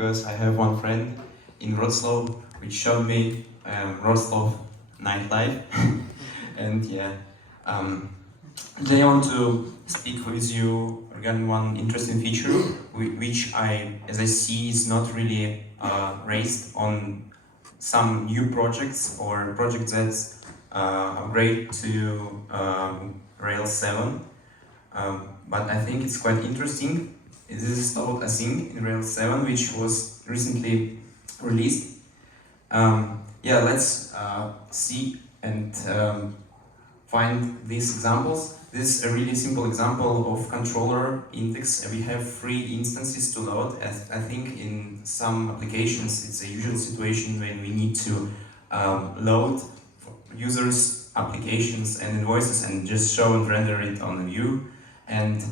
because I have one friend in Wroclaw which showed me Wroclaw nightlife. And yeah, today I want to speak with you regarding one interesting feature which as I see, is not really raised on some new projects or projects that upgrade to Rails 7. But I think it's quite interesting. This is called async in Rails 7, which was recently released. Yeah, let's see and find these examples. This is a really simple example of controller index. We have 3 instances to load. As I think in some applications it's a usual situation when we need to load users' applications and invoices and just show and render it on the view. And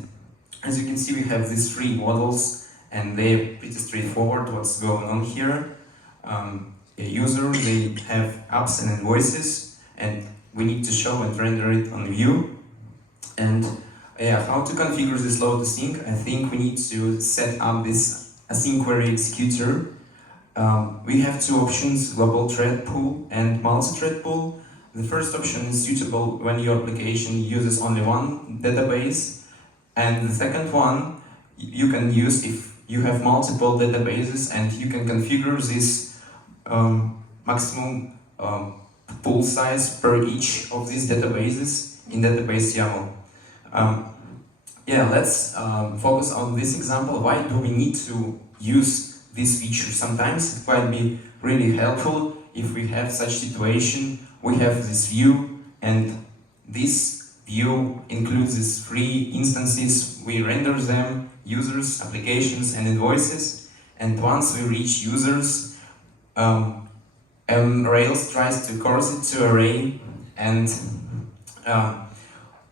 as you can see, we have these 3 models, and they're pretty straightforward what's going on here. A user, they have apps and invoices, and we need to show and render it on the view. And yeah, how to configure this load async? I think we need to set up this async query executor. We have 2 options, global thread pool and multi-thread pool. The first option is suitable when your application uses only one database, and the second one you can use if you have multiple databases, and you can configure this maximum pool size per each of these databases in database YAML. Yeah, let's focus on this example. Why do we need to use this feature? Sometimes it might be really helpful if we have such situation. We have this view, and this view includes these 3 instances. We render them, users, applications, and invoices. And once we reach users, Rails tries to course it to array, and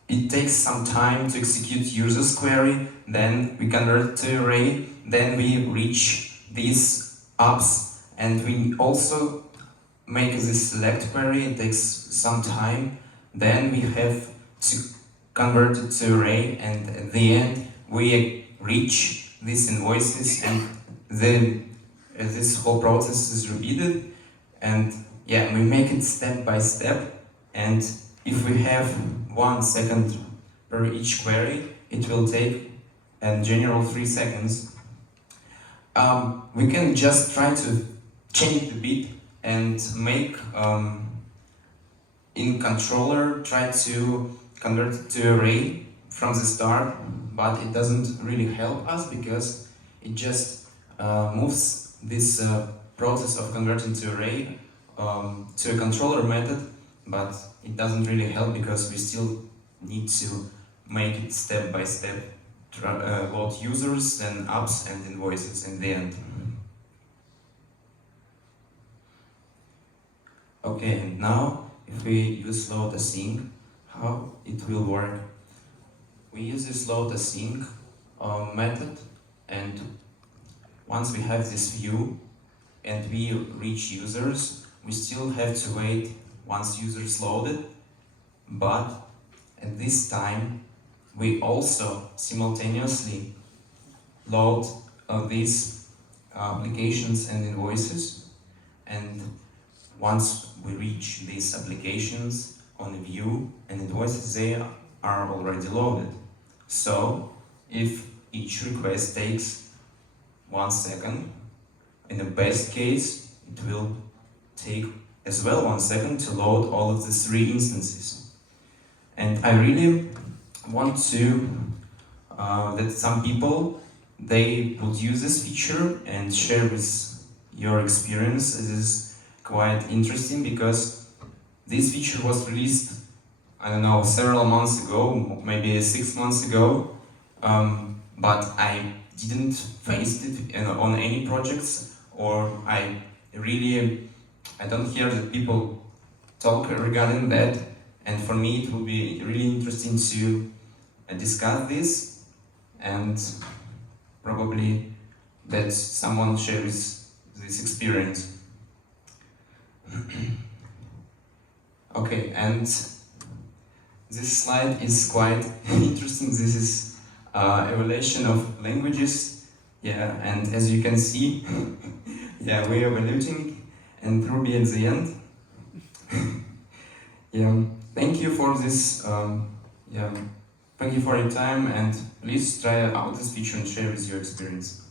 it takes some time to execute users query. Then we convert it to array. Then we reach these apps, and we also make this select query. It takes some time. Then we have to convert it to array, and at the end we reach these invoices, and then this whole process is repeated. And yeah, we make it step by step, and if we have 1 second per each query, it will take in general 3 seconds. We can just try to change the bit and make in controller try to convert it to array from the start, but it doesn't really help us because it just moves this process of converting to array to a controller method, but it doesn't really help because we still need to make it step by step, load users and apps and invoices in the end. Okay, and now if we use load async, how it will work? We use this load async method, and once we have this view and we reach users, we still have to wait once users loaded, but at this time we also simultaneously load these applications and invoices, and once we reach these applications on the view and invoices, they are already loaded. So if each request takes 1 second, in the best case it will take as well 1 second to load all of the 3 instances. And I really want to that some people, they would use this feature and share with your experience. This is quite interesting because this feature was released, I don't know, several months ago, maybe 6 months ago, but I didn't face it on any projects, or I don't hear that people talk regarding that, and for me it will be really interesting to discuss this, and probably that someone shares this experience. Okay, and this slide is quite interesting. This is evaluation of languages. Yeah, and as you can see, yeah, we are evaluating and Ruby at the end. Yeah, thank you for this. Yeah, thank you for your time, and please try out this feature and share with your experience.